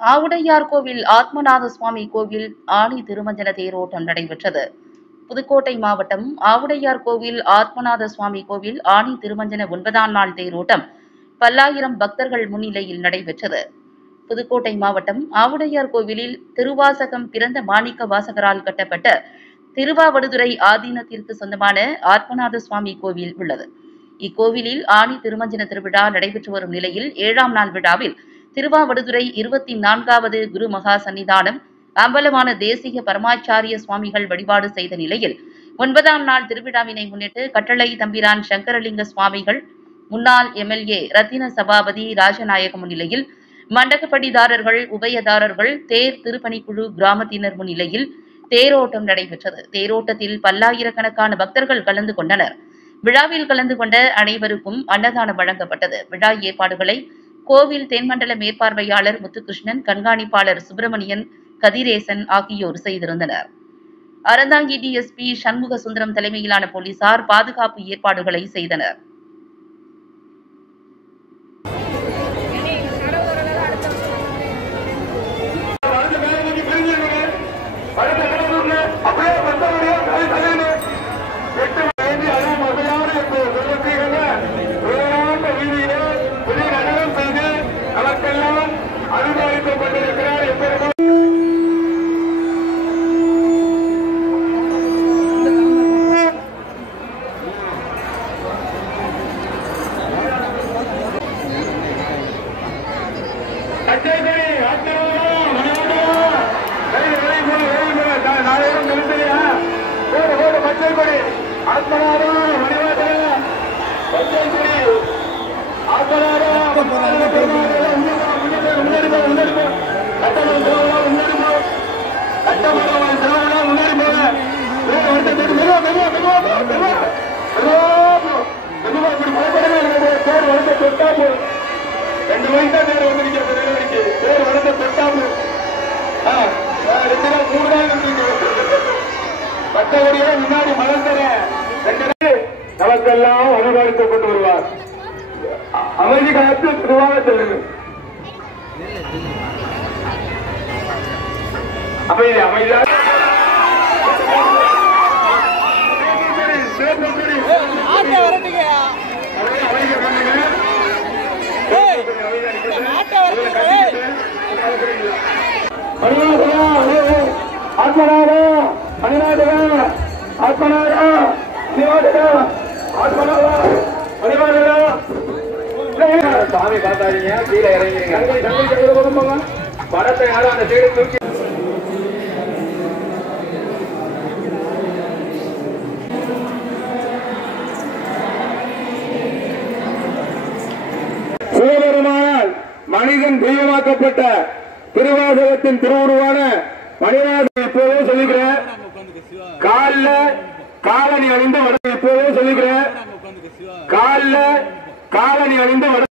ஆவுடையார்கோவில் ஆத்மநாத சுவாமி கோவில் ஆணி திருமஞ்சன தேரோட்டம் நடைபெற்றது. புதுக்கோட்டை மாவட்டம் ஆவுடையார்கோவில் ஆத்மநாத சுவாமி கோவில் ஆணி திருமஞ்சன 9ஆம் நாள் தேரோட்டம் பல்லாயிரம் பக்தர்கள் முன்னிலையில் நடைபெற்றது. புதுக்கோட்டை மாவட்டம் ஆவுடையார்கோவிலில் திருவாசகம் பிறந்த மாணிக்க வாசகரால் கட்டப்பட்ட திருவாவடுதுறை ஆதீனத்திற்கு சொந்தமான ஆத்மநாத சுவாமி கோவில் உள்ளது. இக்கோவிலில் ஆணி திருமஞ்சன திருவிழா நடைபெற்று வரும் நிலையில் 7ஆம் நாள் விழாவில் திருவாவடுதுறை 24வது குரு மகா சன்னிதானம் அம்பலமான தேசிய பரமாச்சாரிய சுவாமிகள் வழிபாடு செய்த நிலையில் 9ஆம் நாள் திருவிழாவினை முன்னிட்டு கட்டளை தம்பிரான் சங்கரலிங்க சுவாமிகள், முன்னாள் எம்எல்ஏ ரத்தின சபாபதி ராஜநாயக முன்னிலையில் மண்டகப்படிதாரர்கள், உபயதாரர்கள், தேர் திருப்பணிக்குழு கிராமத்தினர் முன்னிலையில் தேரோட்டம் நடைபெற்றது. தேரோட்டத்தில் பல்லாயிரக்கணக்கான பக்தர்கள் கலந்து கொண்டனர். விழாவில் கலந்து கொண்ட அனைவருக்கும் அன்னதானம் வழங்கப்பட்டது. விழா ஏற்பாடுகளை கோவில் தென்மண்டல மேற்பார்வையாளர் முத்துகிருஷ்ணன், கண்காணிப்பாளர் சுப்பிரமணியன், கதிரேசன் ஆகியோர் செய்திருந்தனர். அறந்தாங்கி டிஎஸ்பி சண்முக சுந்தரம் தலைமையிலான போலீசார் பாதுகாப்பு ஏற்பாடுகளை செய்தனர். முன்னாடி மலர்ந்தன நமக்கெல்லாம் அனுபவித்துக் கொண்டு வருவார். அமைதி காத்து திருவாக செல்லுங்க. அமைதியாக சாமி பார்த்தாதீங்க, கீழே இறங்கிறீங்க. படத்தை யாரும் அந்த சைடு தூக்கி சிவபெருமானால் மனிதன் தெய்வமாக்கப்பட்ட திருவாசகத்தின் திருவுருவான மணிநாதன் எப்போதோ சொல்லிக்கிறேன். காலனி அணிந்து வட எப்போதோ சொல்லிக்கிறேன். காலனி அணிந்து வட